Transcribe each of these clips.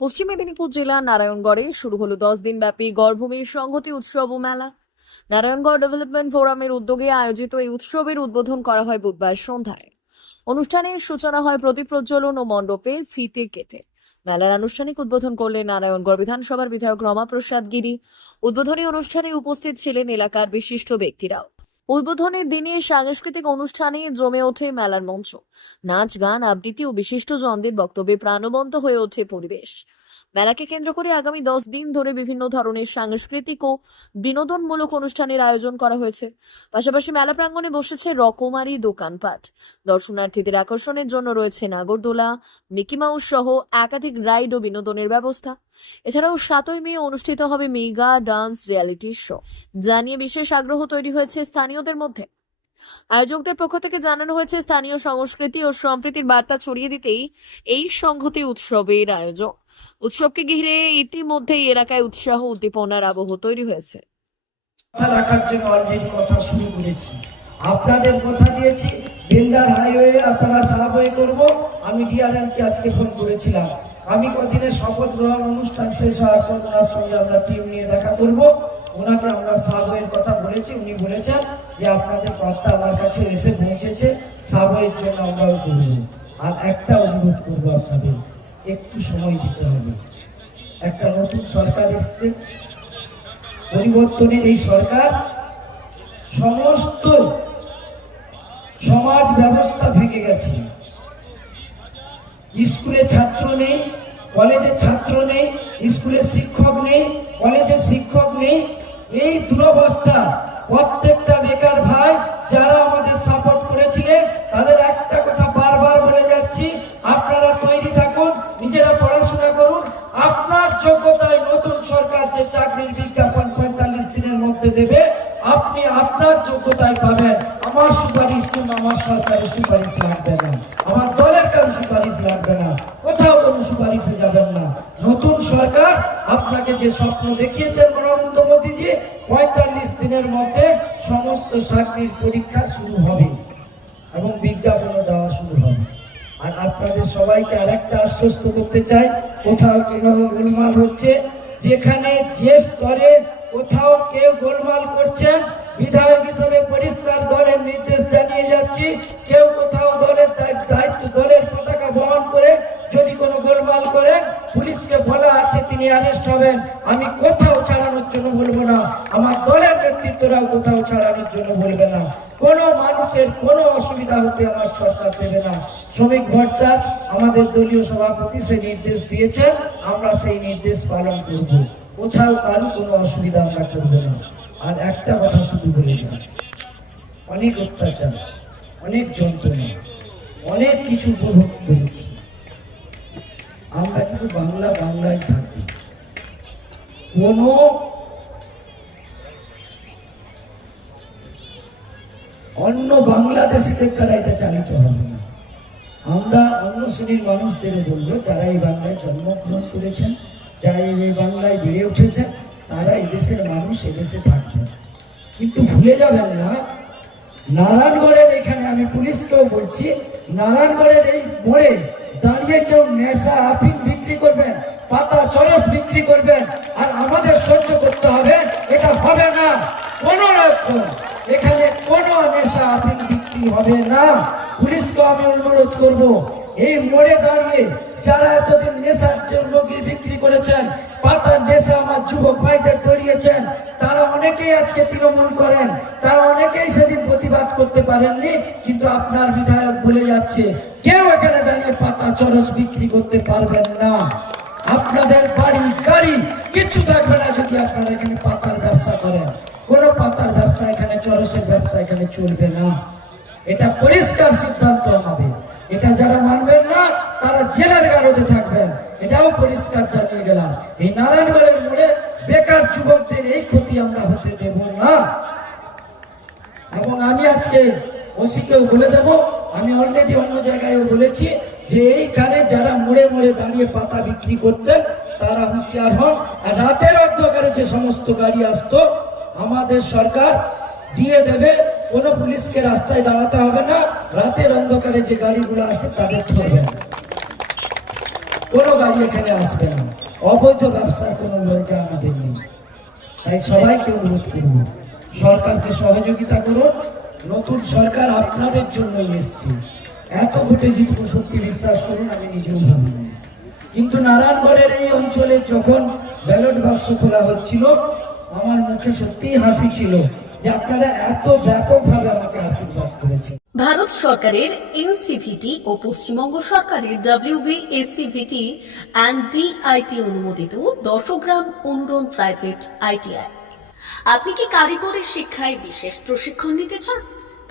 পশ্চিম মেদিনীপুর জেলার নারায়ণগড়ে শুরু হলো 10 দিন ব্যাপী গড়ভূমির সংহতি উৎসব ও মেলা। নারায়ণগড় ডেভেলপমেন্ট ফোরামের উদ্যোগে আয়োজিত এই উৎসবের উদ্বোধন করা হয় বুধবার সন্ধ্যায়। অনুষ্ঠানের সূচনা হয় প্রদীপ প্রজ্বলন ও মণ্ডপের ফিতে কেটে। মেলার আনুষ্ঠানিক উদ্বোধন করলেন নারায়ণগড় বিধানসভার বিধায়ক রমাপ্রসাদ গিরি। উদ্বোধনী অনুষ্ঠানে উপস্থিত ছিলেন এলাকার বিশিষ্ট ব্যক্তিরাও। উদ্বোধনের দিনে সাংস্কৃতিক অনুষ্ঠানে জমে ওঠে মেলার মঞ্চ। নাচ, গান, আবৃত্তি ও বিশিষ্টজনদের বক্তব্যে প্রাণবন্ত হয়ে ওঠে পরিবেশ। মেলাকে কেন্দ্র করে আগামী 10 দিন ধরে বিভিন্ন ধরনের সাংস্কৃতিক ও বিনোদনমূলক অনুষ্ঠানের আয়োজন করা হয়েছে। পাশাপাশি মেলা প্রাঙ্গণে বসেছে রকমারি দোকানপাট। দর্শনার্থীদের আকর্ষণের জন্য রয়েছে নাগরদোলা, মিকি মাউস সহ একাধিক রাইড ও বিনোদনের ব্যবস্থা। এছাড়াও 7ই মে অনুষ্ঠিত হবে মেগা ডান্স রিয়ালিটি শো, যা নিয়ে বিশেষ আগ্রহ তৈরি হয়েছে স্থানীয়দের মধ্যে। আয়োজকদের পক্ষ থেকে জানানো হয়েছে, স্থানীয় সংস্কৃতি ও সম্প্রীতির বার্তা ছড়িয়ে দিতেই এই সংহতি উৎসবের আয়োজন। উৎসবকে ঘিরে ইতিমধ্যেই এলাকায় উৎসাহ উদ্দীপনার আবহ তৈরি হয়েছে। রাখার জন্য অলরেডি কথা শুরু করেছি, আপনাদের কথা দিয়েছি বেন্দার হাইওয়ে আপনারা সাবওয়ে করব। আমি ডিআরএমকে আজকে ফোন করেছিলাম, আমি কদিনের শপথ গ্রহণ অনুষ্ঠান শেষ হওয়ার পর ওনার সঙ্গে আমরা টিম নিয়ে দেখা করব। ওনাকে আমরা সাবওয়ের কথা বলেছি, উনি বলেছেন যে আপনাদের বার্তা আমার কাছে এসে পৌঁছেছে, সাবওয়ের জন্য আমরাও করব। আর একটা অনুরোধ করব, আপনাদের একটু সময় দিতে হবে। একটা নতুন সরকার এসছে, পরিবর্তনের এই সরকার সমস্ত সমাজ ব্যবস্থা ভেঙে গেছে। স্কুলে ছাত্র নেই, কলেজে ছাত্র নেই, স্কুলে শিক্ষক নেই, কলেজে শিক্ষক নেই। এই দুরবস্থা প্রত্যেকটা বেকার ভাই যারা আমাদের সাপোর্ট করেছিলেন তাদের একটা কথা বারবার বলে যাচ্ছি, আপনারা তৈরি থাকুন, নিজেরা পড়াশোনা করুন। আপনার যোগ্যতায় নতুন সরকার যে চাকরির বিজ্ঞাপন 45 দিনের মধ্যে দেবে, আপনি আপনার যোগ্যতায় পাবেন। আমার সুপারিশ কিংবা আমার সরকারের সুপারিশ লাগবে না, আমার দলের কারো সুপারিশ লাগবে না, কোথাও কোনো সুপারিশে যাবেন না। নতুন সরকার আপনাকে যে স্বপ্ন দেখিয়েছেন নরেন্দ্র মোদীজি, 45 দিনের মধ্যে সমস্ত চাকরির পরীক্ষা শুরু হবে এবং বিজ্ঞাপনও দেওয়া শুরু হবে। আর আপনাদের সবাইকে আরেকটা আশ্বস্ত করতে চাই, কোথাও কোথাও গোলমাল হচ্ছে, যেখানে যে স্তরে কোথাও কেউ গোলমাল করছেন, বিধায়ক হিসেবে পরিষ্কার দলের নির্দেশ জানিয়ে যাচ্ছি, কেউ কোথাও দলের দায়িত্ব দলের পতাকা বহন করে যদি কোনো গোলমাল করেন, পুলিশকে বলা আছে তিনি অ্যারেস্ট হবেন। আমি কোথাও ছাড়ানোর জন্য বলবো না, আমার দলের নেতৃত্বরাও কোথাও ছাড়ানোর জন্য বলবে না। কোনো মানুষের কোনো অসুবিধা হতে আমার সরকার দেবে না। শ্রমিক ভট্টাচার্য আমাদের দলীয় সভাপতি সেই নির্দেশ দিয়েছেন, আমরা সেই নির্দেশ পালন করব। কোথাও কারো কোনো অসুবিধা আমরা করব না। আর একটা কথা শুধু বলে যান, অনেক অত্যাচার, অনেক যন্ত্রণা, অনেক কিছু উপভোগ করেছি, আমরা কিন্তু বাংলায় থাকি। কোনো অন্য বাংলাদেশিদের দ্বারা এটা চালিত হবে না। আমরা অন্য শ্রেণীর মানুষদের বলবো, যারা এই বাংলায় জন্মগ্রহণ করেছেন, যারা এই বাংলায় বেড়ে উঠেছেন, তারা এদেশের মানুষ, এদেশে থাকবেন। কিন্তু ভুলে যাবেন না, নারায়ণগড়ের এখানে আমি পুলিশকেও বলছি, নারায়ণগড়ের এই মোড়ে দাঁড়িয়ে কেউ নেশা আফিম বিক্রি করবেন, পাতা চরস বিক্রি করবেন, আর আমাদের সহ্য করতে হবে, এটা হবে না। কোনো রকম এখানে কোনো নেশা আফিম বিক্রি হবে না। পুলিশকে আমি অনুরোধ করব, এই মোড়ে দাঁড়িয়ে যারা এতদিন নেশার সামগ্রী বিক্রি করেছেন, পাতার নেশা আমার যুবক ভাইদের ধরিয়েছেন, তারা অনেকেই আজকে তৃণমূল করেন, তারা অনেকেই সেদিন প্রতিবাদ করতে পারেননি। কিন্তু আপনার বিধায়ক বলে যাচ্ছে, কেউ এখানে দাঁড়িয়ে পাতা চরস বিক্রি করতে পারবেন না। আপনাদের বাড়ি গাড়ি কিছু থাকবে না যদি আপনারা এখানে পাতার ব্যবসা করেন। কোনো পাতার ব্যবসা এখানে, চরসের ব্যবসা এখানে চলবে না। এটা পরিষ্কার সিদ্ধান্ত আমাদের। এটা যারা মানবেন না তারা জেলের গারদে থাকবেন, এটাও পরিষ্কার জানিয়ে গেলাম। এই নারায়ণগড়ের মোড়ে বেকার যুবকদের এই ক্ষতি আমরা হতে দেব না। এবং আমি আজকে ওসিকেও বলে দেব, আমি অলরেডি অন্য জায়গায়ও বলেছি যে এইখানে যারা মোড়ে মোড়ে দাঁড়িয়ে পাতা বিক্রি করতেন তারা হুঁশিয়ার হন। আর রাতের অন্ধকারে যে সমস্ত গাড়ি আসতো, আমাদের সরকার দিয়ে দেবে, কোনো পুলিশকে রাস্তায় দাঁড়াতে হবে না, রাতের অন্ধকারে যে গাড়িগুলো আসে তাদের ধরবে না। কোনো গাড়ি এখানে আসবে না, অবৈধ ব্যবসার কোনো জায়গা আমাদের নেই। তাই সবাইকে অনুরোধ করব, সরকারকে সহযোগিতা করুন। নতুন সরকার আপনাদের জন্যই এসছে। এত ভোটে জিতবো সত্যি বিশ্বাস করুন, আমি নিজেও ভাবিনি। কিন্তু নারায়ণগড়ের এই অঞ্চলে যখন ব্যালট বাক্স খোলা হচ্ছিল, আমার মুখে সত্যিই হাসি ছিল যে আপনারা এত ব্যাপকভাবে আমাকে আশীর্বাদ করেছেন। ভারত সরকারের এনসিভিটি ও পশ্চিমবঙ্গ সরকারের WBSCVT অ্যান্ড DIT অনুমোদিত 10 গ্রাম অনুরণ প্রাইভেট ITI। আপনি কি কারিগরি শিক্ষায় বিশেষ প্রশিক্ষণ নিতে চান?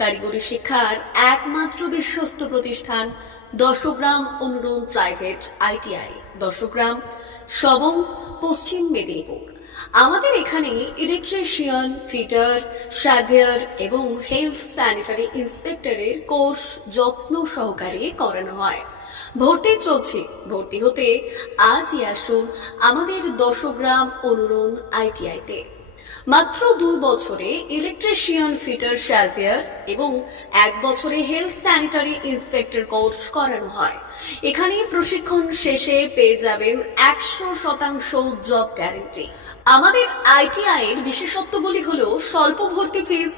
কারিগরি শিক্ষার একমাত্র বিশ্বস্ত প্রতিষ্ঠান 10 গ্রাম অনুরণ প্রাইভেট ITI, 10 গ্রাম, সবং, পশ্চিম মেদিনীপুর। আমাদের এখানে ইলেকট্রিশিয়ান, ফিটার, সার্ভেয়ার এবং হেলথ স্যানিটারি ইন্সপেক্টরের কোর্স যত্ন সহকারে করানো হয়। ভর্তি চলছে। ভর্তি হতে আজই আসুন আমাদের 10 গ্রাম অনুরণ ITI-তে। মাত্র 2 বছরে ইলেকট্রিশিয়ান, ফিটার, সার্ভেয়ার এবং 1 বছরে হেলথ স্যানিটারি ইন্সপেক্টর কোর্স করানো হয়। এখানে প্রশিক্ষণ শেষে পেয়ে যাবেন 100% জব গ্যারান্টি। আমাদের ITI এর বিশেষত্বগুলি হলো স্বল্প ভর্তি ফিস,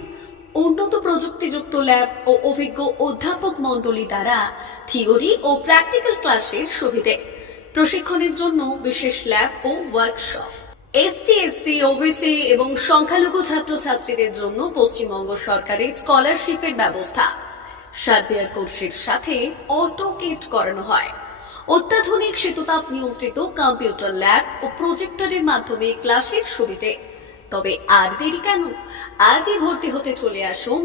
উন্নত প্রযুক্তিযুক্ত ল্যাব ও অভিজ্ঞ অধ্যাপক মণ্ডলী দ্বারা থিওরি ও প্র্যাকটিক্যাল ক্লাসের সুবিধে, প্রশিক্ষণের জন্য বিশেষ ল্যাব ও ওয়ার্কশপ, ST, SC, OBC এবং সংখ্যালঘু ছাত্রছাত্রীদের জন্য পশ্চিমবঙ্গ সরকারের স্কলারশিপের ব্যবস্থা। সার্ভেয়ার কোর্সের সাথে অটোকেট করানো হয়। অত্যাধুনিক শীততাপ নিয়ন্ত্রিত কম্পিউটার ল্যাব ও প্রজেক্টরের মাধ্যমে ক্লাসের সুবিধে। তবে আর দেরি কেন? আজই ভর্তি হতে চলে আসুন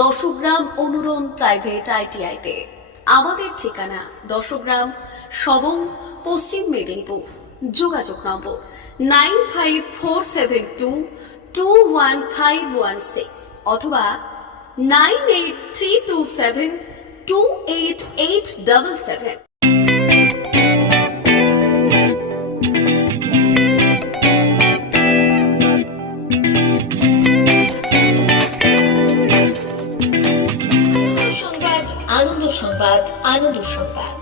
10 গ্রাম অনুরণ প্রাইভেট ITI-তে। আমাদের ঠিকানা 10 গ্রাম, সবং, পশ্চিম মেদিনীপুর। যোগাযোগ নম্বর 9547221516 অথবা 9832728877। আনন্দ সংবাদ, আনন্দ সংবাদ।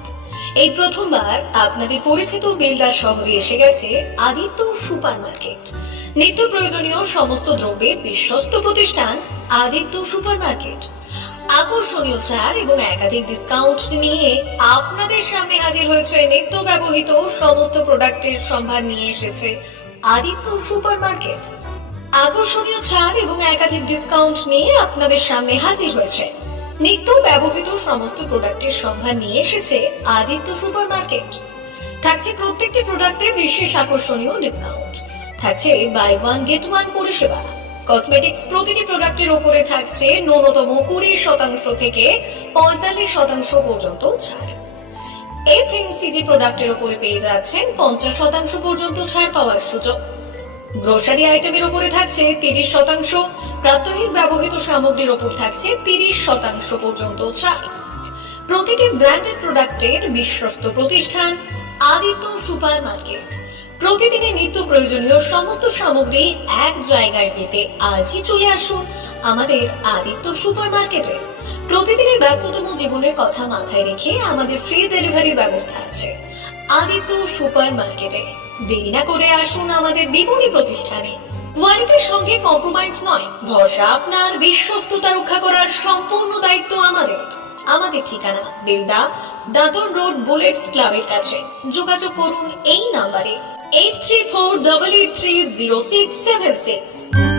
এই প্রথমবার আপনাদের পরিচিত বেলদা শহরে এসে গেছে আদিত্য সুপার মার্কেট। নিত্য প্রয়োজনীয় সমস্ত দ্রব্যের বিশ্বস্ত প্রতিষ্ঠান আদিত্য সুপার মার্কেট। আকর্ষণীয় ছাড় এবং একাধিক ডিসকাউন্ট নিয়ে আপনাদের সামনে হাজির হয়েছে। নিত্য ব্যবহৃত সমস্ত প্রোডাক্টের সম্ভার নিয়ে এসেছে আদিত্য সুপার মার্কেট। আকর্ষণীয় ছাড় এবং একাধিক ডিসকাউন্ট নিয়ে আপনাদের সামনে হাজির হয়েছে। নিত্য ব্যবহৃত সমস্ত প্রোডাক্টের সম্ভার নিয়ে এসেছে আদিত্য সুপার মার্কেট। থাকছে প্রত্যেকটি প্রোডাক্টে বিশেষ আকর্ষণীয় ডিসকাউন্ট। থাকছে বাই ওয়ান গেট ওয়ান পরিষেবা। কসমেটিক্স প্রতিটি প্রোডাক্টের উপরে থাকছে ন্যূনতম 20% থেকে 45% পর্যন্ত ছাড়। FMCG প্রোডাক্টের উপরে পেয়ে যাচ্ছেন 50% পর্যন্ত ছাড় পাওয়ার সুযোগ। গ্রোসারি আইটেমের উপরে থাকছে 30%, প্রাত্যহিক ব্যবহৃত সামগ্রীর উপর থাকছে 30% পর্যন্ত ছাড়। প্রতিটি ব্র্যান্ডেড প্রোডাক্টের বিশ্বস্ত প্রতিষ্ঠান আদিত্য সুপার মার্কেট। প্রতিদিনের নিত্য প্রয়োজনীয় সমস্ত সামগ্রী এক জায়গায় পেতে আজই চলে আসুন আমাদের আদিত্য সুপার মার্কেটে। প্রতিদিনের ব্যস্ততম জীবনের কথা মাথায় রেখে আমাদের ফ্রি ডেলিভারির ব্যবস্থা আছে আদিত্য সুপার মার্কেটে। দেরি না করে আসুন আমাদের বিপণী প্রতিষ্ঠানে। কোয়ালিটির সঙ্গে কম্প্রোমাইজ নয়, ভরসা আপনার, বিশ্বস্ততা রক্ষা করার সম্পূর্ণ দায়িত্ব আমাদের। আমাদের ঠিকানা বেলদা, দাদন রোড, বুলেটস ক্লাবের কাছে। যোগাযোগ করুন এই নাম্বারে 8348830676।